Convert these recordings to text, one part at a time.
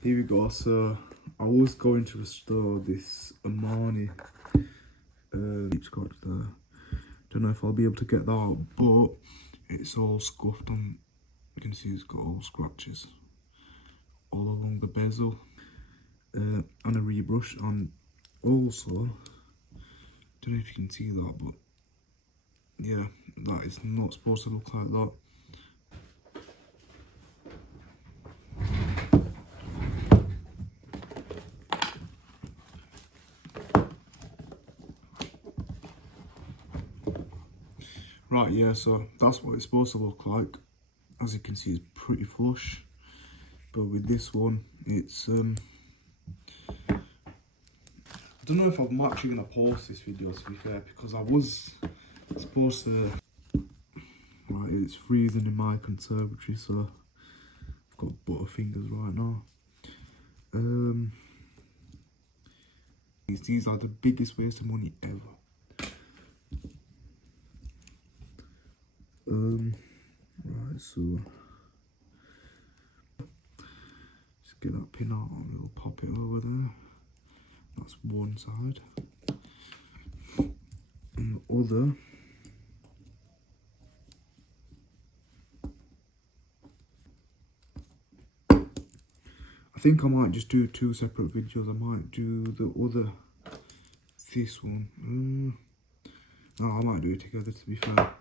Here we go. So I was going to restore this Armani. It's got the. Don't know if I'll be able to get that out, but it's all scuffed on. You can see it's got all scratches all along the bezel. And a rebrush, and also don't know if you can see that, but yeah, that is not supposed to look like that. Right, yeah, so that's what it's supposed to look like. As you can see, it's pretty flush, but with this one, it's I don't know if I'm actually gonna post this video, to be fair, because I was supposed to. Right, it's freezing in my conservatory, so I've got butterfingers right now. These are the biggest waste of money ever. Right, so just get that pin out and we'll pop it over there. That's one side. And the other, I think I might just do two separate videos. I might do the other, this one. No, I might do it together, to be fair.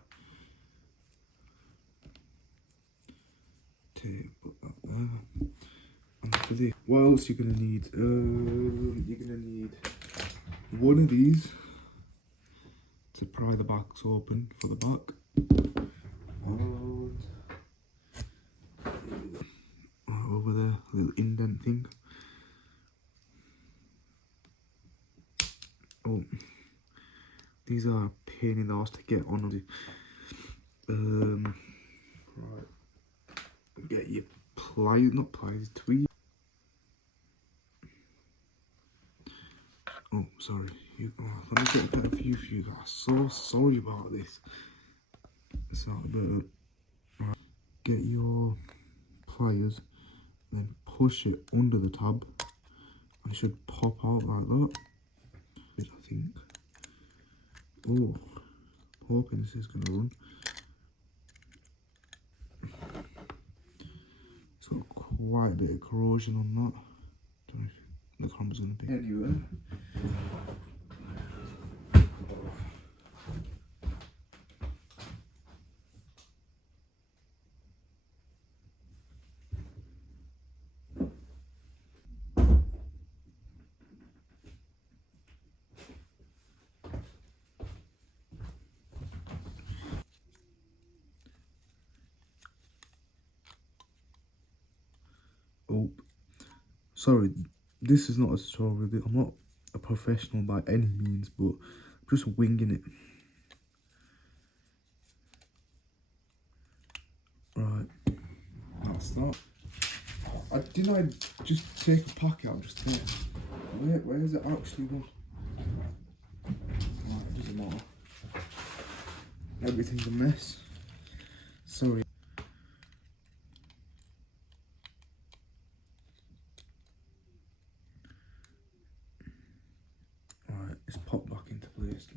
Put that there. And for this, what else you're gonna need? You're gonna need one of these to pry the backs open for the back. And right over there, little indent thing. Oh, these are a pain in the ass to get on. Right, get your pliers, not pliers, tweezers. Oh, sorry. Let me get a better view for you guys. So sorry about this. It's not a bit. Right. Get your pliers, then push it under the tab, and it should pop out like that. I think. Oh, hoping this is gonna run. It's got quite a bit of corrosion on that. Don't know if the camera's gonna be. Anyway. Oh, sorry, this is not a tutorial. I'm not a professional by any means, but I'm just winging it. Right, that's that. Didn't I just take a packet out just there? Where is it actually gone? Right, it doesn't matter. Everything's a mess. Sorry. Right, it's popped back into place.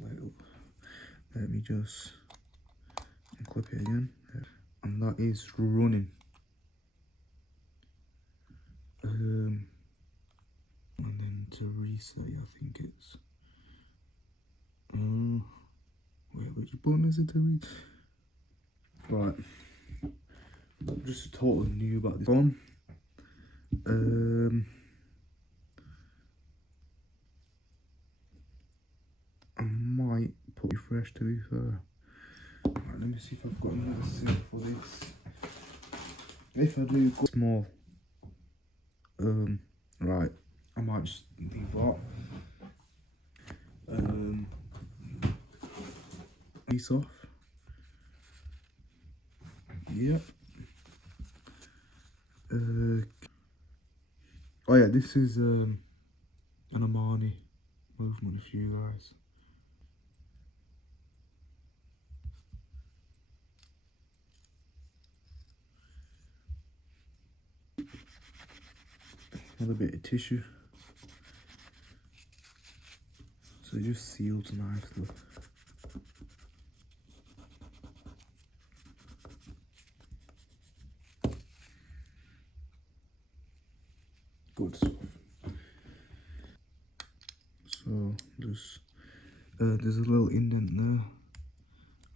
Let me just clip it again. And that is running. And then to reset, I think it's. Wait, which button is it to reset? Right. I'm just a total noob at this one. I might put refresh, to be fair. Right, let me see if I've got another sim for this. If I do, go small. Right, I might just leave that. Piece off. Yep. Oh yeah, this is an Armani movement for you guys. another bit of tissue. So it just seals nicely. Good stuff. So just there's a little indent there.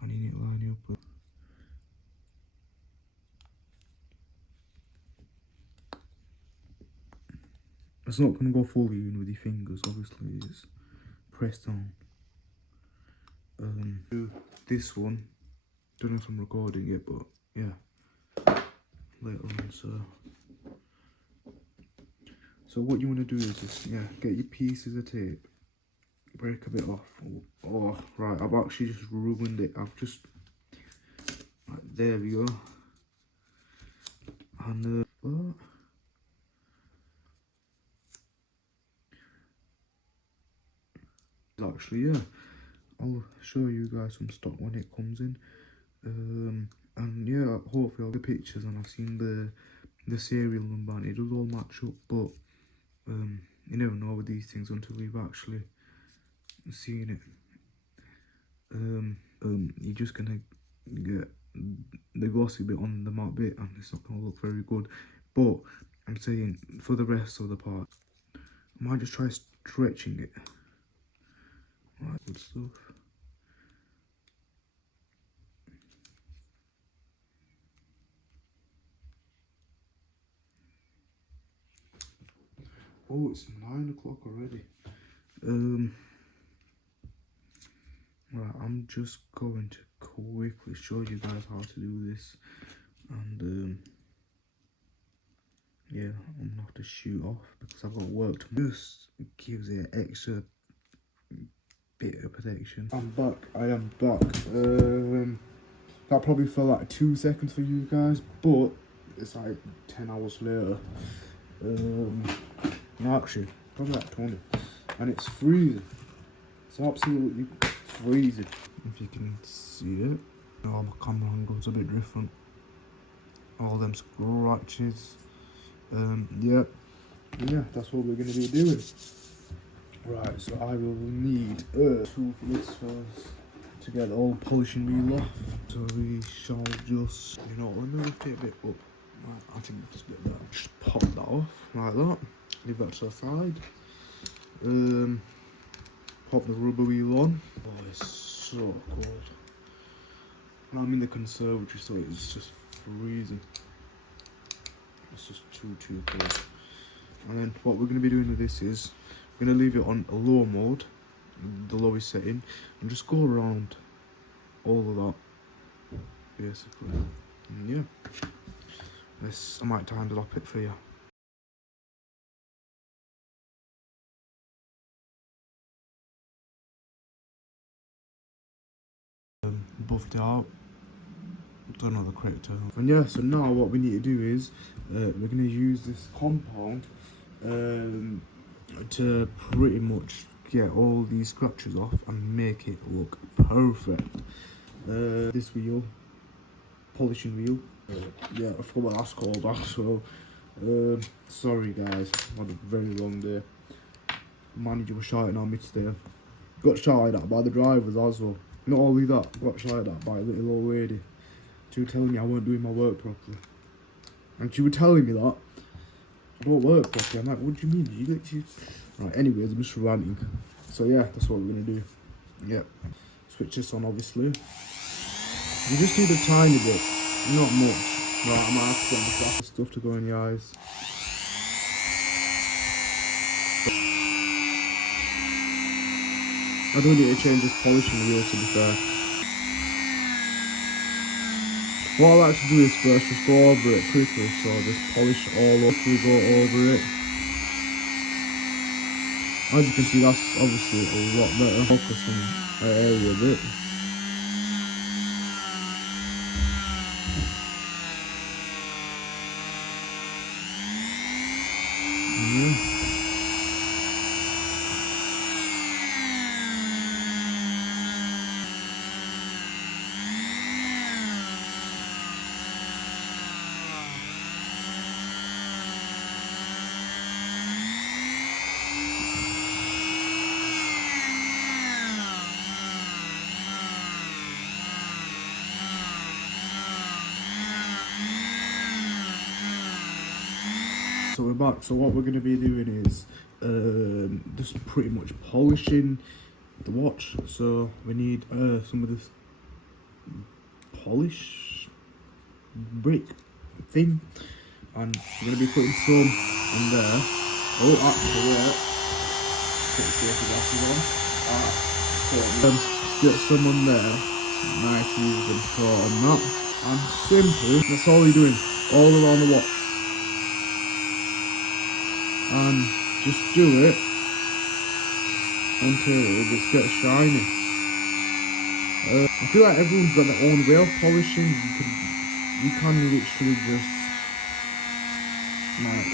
I need it lining up with. It's not gonna go fully in with your fingers, obviously. It's pressed on. Do this one. Don't know if I'm recording it, but yeah, later on. So what you want to do is just get your pieces of tape, break a bit off. Oh right, I've actually just ruined it. I've just right, there we go. And actually I'll show you guys some stock when it comes in. And yeah, hopefully all the pictures, and I've seen the serial number and it does all match up, but you never know with these things until you've actually seen it. You're just gonna get the glossy bit on the matte bit and it's not gonna look very good. But I'm saying for the rest of the part, I might just try stretching it. Right, good stuff. Oh, it's 9 o'clock already. Right, I'm just going to quickly show you guys how to do this, and yeah, I'm gonna have to shoot off because I've got work to just gives it an extra bit of protection. I'm back. I am back. That probably felt like 2 seconds for you guys, but it's like 10 hours later. No, actually, probably like 20, and it's freezing. It's absolutely freezing. If you can see it. Oh, my camera angle's a bit different. All them scratches. Yeah, that's what we're gonna be doing. Right, so I will need a tool for this first to get the old polishing wheel off. So we shall just, let me lift it a bit up. Right, I think I'll just get that. Just pop that off like that. Leave that to the side. Pop the rubber wheel on. Oh, it's so cold. And I'm in the conservatory, so it's just freezing. It's just too cold. And then what we're going to be doing with this is we're going to leave it on a low mode, the lowest setting, and just go around all of that basically. And yeah, I might time lapse it for you. Buffed it out. Don't know the correct term. And yeah, so now what we need to do is we're going to use this compound to pretty much get all these scratches off and make it look perfect. This wheel, polishing wheel, yeah, I forgot what that's called also. Sorry guys, I had a very long day. Manager was shouting at me today. Got shouted at by the drivers also. Not only that, got shouted at by a little old lady. She was telling me I weren't doing my work properly. And she was telling me that I don't work properly. I'm like, what do you mean? You literally... Right, anyways, I'm just ranting. So yeah, that's what we're going to do. Yeah. Switch this on, obviously. You just need a tiny bit, not much. Right, I might have to get the black stuff to go in your eyes. I don't need to change this polishing wheel, to be fair. What I like to do is first just go over it quickly, so just polish all up, we go over it. As you can see, that's obviously a lot better. Focus on that area a bit. So we're back. So what we're going to be doing is just pretty much polishing the watch. So we need some of this polish brick thing, and we're going to be putting some on there. Oh, actually, wait. Put the safety glasses on. Get some on there. Nice, even short on that. And simply, that's all you're doing, all around the watch. And just do it until it just gets shiny. I feel like everyone's got their own way of polishing. You can literally just like,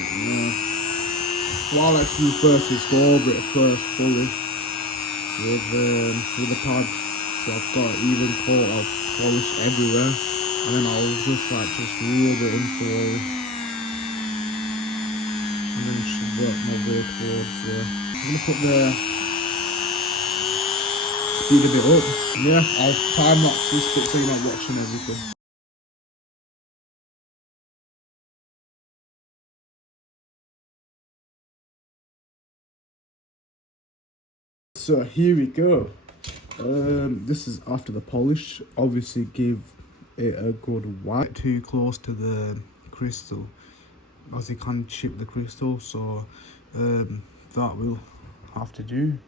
what I like to do first is go over it first fully with the pad, so I've got even coat of polish everywhere, and then I'll just rub it in slowly, and then just work my way towards there. I'm gonna put the speed a bit up. Yeah, I'll time lapse this bit so you're not watching everything. So here we go. This is after the polish. Obviously give it a good wipe. Too close to the crystal, as you can chip the crystal, so that will have to do.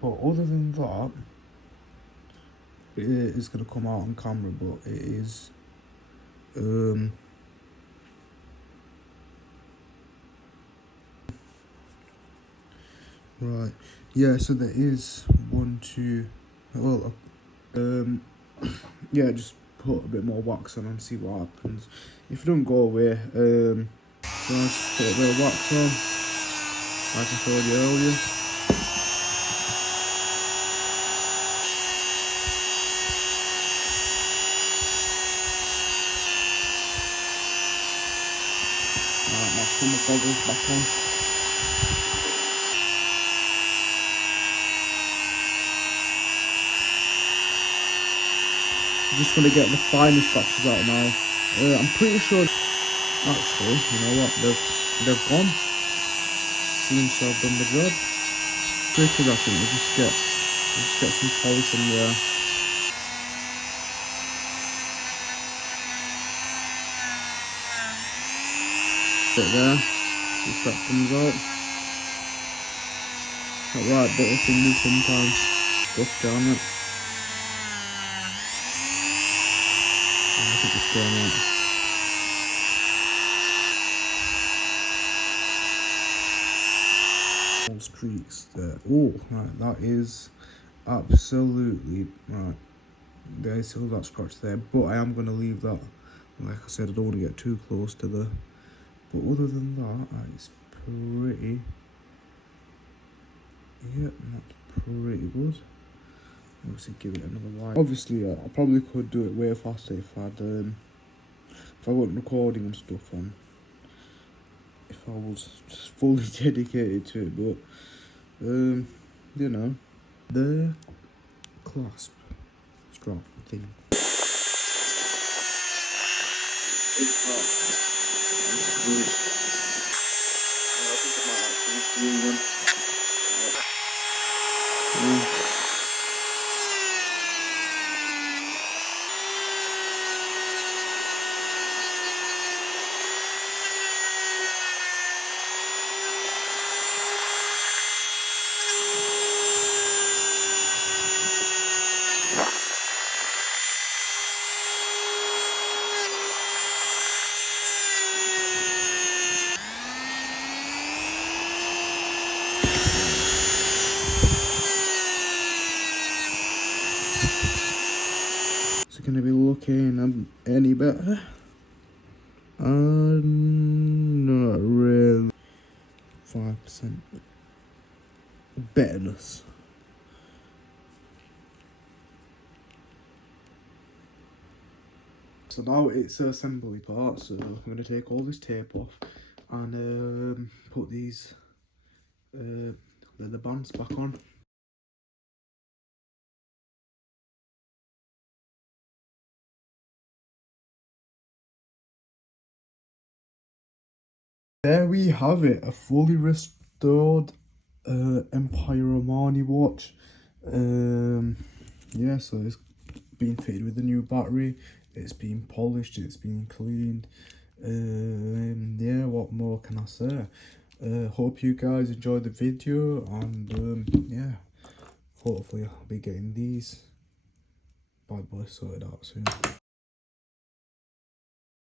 But other than that, it is going to come out on camera, but it is right, yeah, so there is one, two, well, yeah, just put a bit more wax on and see what happens. If it don't go away, just put a bit of wax on, like I told you earlier. Alright, now put my goggles back on. I'm just going to get the finer scratches out now. I'm pretty sure, actually, you know what, they've gone. Seems to have done the job. Tricky, I think, we just get some polish on there. Bit there, see if that comes out. Not right, bit of fingers sometimes. Gosh darn it. I think it's going out. All streaks there. Oh, right, that is absolutely right. There's still that scratch there, but I am going to leave that. Like I said, I don't want to get too close to the. But other than that, it's pretty. Yeah, that's pretty good. Obviously, give it another wipe. Obviously, I probably could do it way faster if I wasn't recording and stuff on. If I was just fully dedicated to it, but you know, the clasp strap thing. It's not. It's good. I think I might actually do one. Is it going to be looking any better? Not really. 5% betterness. So now it's assembly part, so I'm going to take all this tape off and put these leather bands back on. There we have it, a fully restored Empire Armani watch. Yeah, so it's been fitted with a new battery, it's been polished, it's been cleaned. Yeah, what more can I say? Hope you guys enjoyed the video, and yeah, hopefully I'll be getting these bad boys sorted out soon.